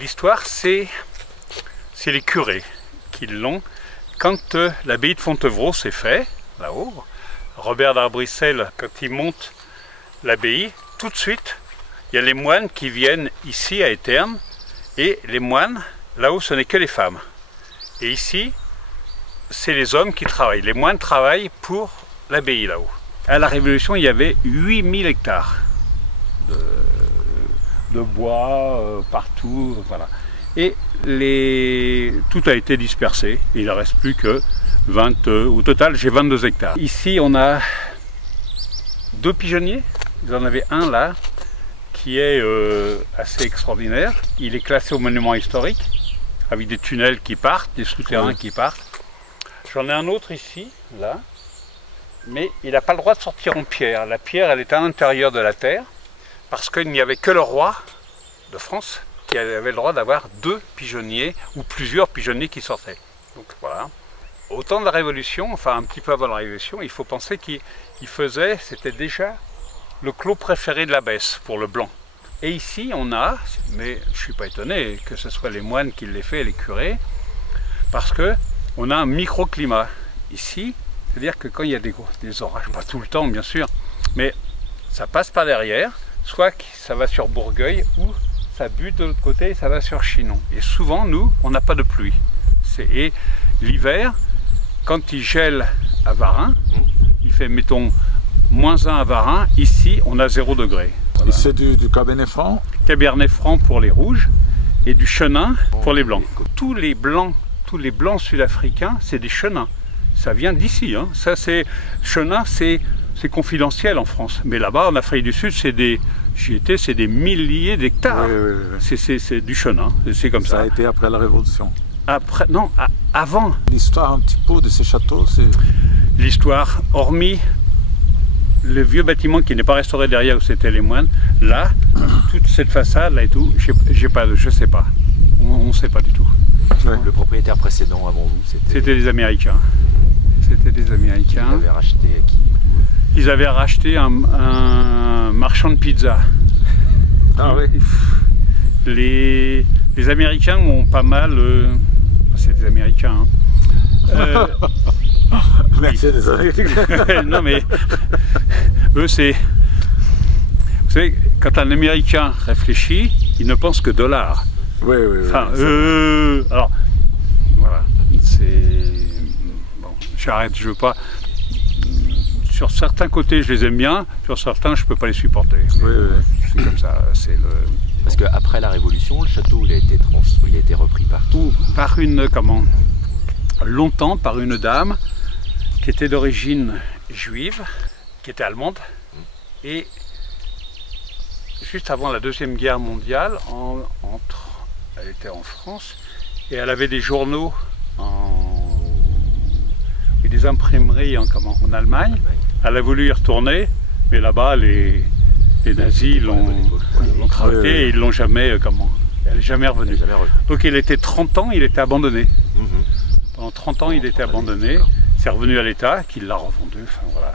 L'histoire, c'est les curés qui l'ont. Quand l'abbaye de Fontevraud s'est fait, là-haut, Robert d'Arbrissel, quand il monte l'abbaye, tout de suite, il y a les moines qui viennent ici à Éterne, et les moines, là-haut, ce n'est que les femmes. Et ici, c'est les hommes qui travaillent. Les moines travaillent pour l'abbaye là-haut. À la Révolution, il y avait 8000 hectares de bois partout, voilà. Et tout a été dispersé. Il ne reste plus que 20, au total j'ai 22 hectares. Ici on a 2 pigeonniers. Vous en avez un là qui est assez extraordinaire. Il est classé au monument historique avec des tunnels qui partent, des souterrains qui partent. J'en ai un autre ici, là, mais il n'a pas le droit de sortir en pierre. La pierre, elle est à l'intérieur de la terre parce qu'il n'y avait que le roi de France qui avait le droit d'avoir 2 pigeonniers ou plusieurs pigeonniers qui sortaient. Donc voilà. Au temps de la Révolution, enfin un petit peu avant la Révolution, il faut penser qu'il faisait, c'était déjà le clos préféré de l'abbesse pour le blanc. Et ici on a, mais je ne suis pas étonné que ce soit les moines qui l'aient fait et les curés, parce qu'on a un microclimat ici, c'est-à-dire que quand il y a des orages, pas tout le temps bien sûr, mais ça passe par derrière, soit ça va sur Bourgueil ou ça bute de l'autre côté et ça va sur Chinon. Et souvent, nous, on n'a pas de pluie. Et l'hiver, quand il gèle à Varin, il fait, mettons, -1 à Varin, ici, on a 0 degré. Voilà. Et c'est du Cabernet Franc? Cabernet Franc pour les rouges et du chenin pour les blancs. Tous les blancs sud-africains, c'est des chenins. Ça vient d'ici. Hein. Ça, chenin, c'est confidentiel en France. Mais là-bas, en Afrique du Sud, c'est des milliers d'hectares. Oui. C'est du chenin, c'est comme ça. Ça a été après la Révolution? Après, non, avant. L'histoire un petit peu de ces châteaux, c'est... L'histoire, hormis le vieux bâtiment qui n'est pas restauré derrière où c'était les moines, là, toute cette façade là et tout, je sais pas. On ne sait pas du tout. Ouais. Le propriétaire précédent avant vous, c'était des Américains. C'était des Américains. Ils avaient racheté à qui? Ils avaient racheté un marchand de pizza. Ah oui. Les Américains ont pas mal... c'est des Américains. Hein. Oui. C'est des Américains. Non mais... Eux c'est... Vous savez, quand un Américain réfléchit, il ne pense que dollars. Oui, oui, oui. Enfin, alors, voilà. C'est... Bon, j'arrête, je veux pas... Sur certains côtés, je les aime bien, sur certains, je ne peux pas les supporter. Oui, oui. C'est comme ça, c'est le... Parce qu'après la Révolution, le château il a été repris par qui? Par une, longtemps, par une dame qui était d'origine juive, qui était allemande, et juste avant la Deuxième Guerre mondiale, elle était en France, et elle avait des journaux et des imprimeries en Allemagne. Elle a voulu y retourner, mais là-bas les nazis l'ont traité et ils l'ont jamais, elle n'est jamais revenue. Donc il était 30 ans, il était abandonné. Pendant 30 ans il était abandonné, c'est revenu à l'État, qui l'a revendu, enfin, voilà.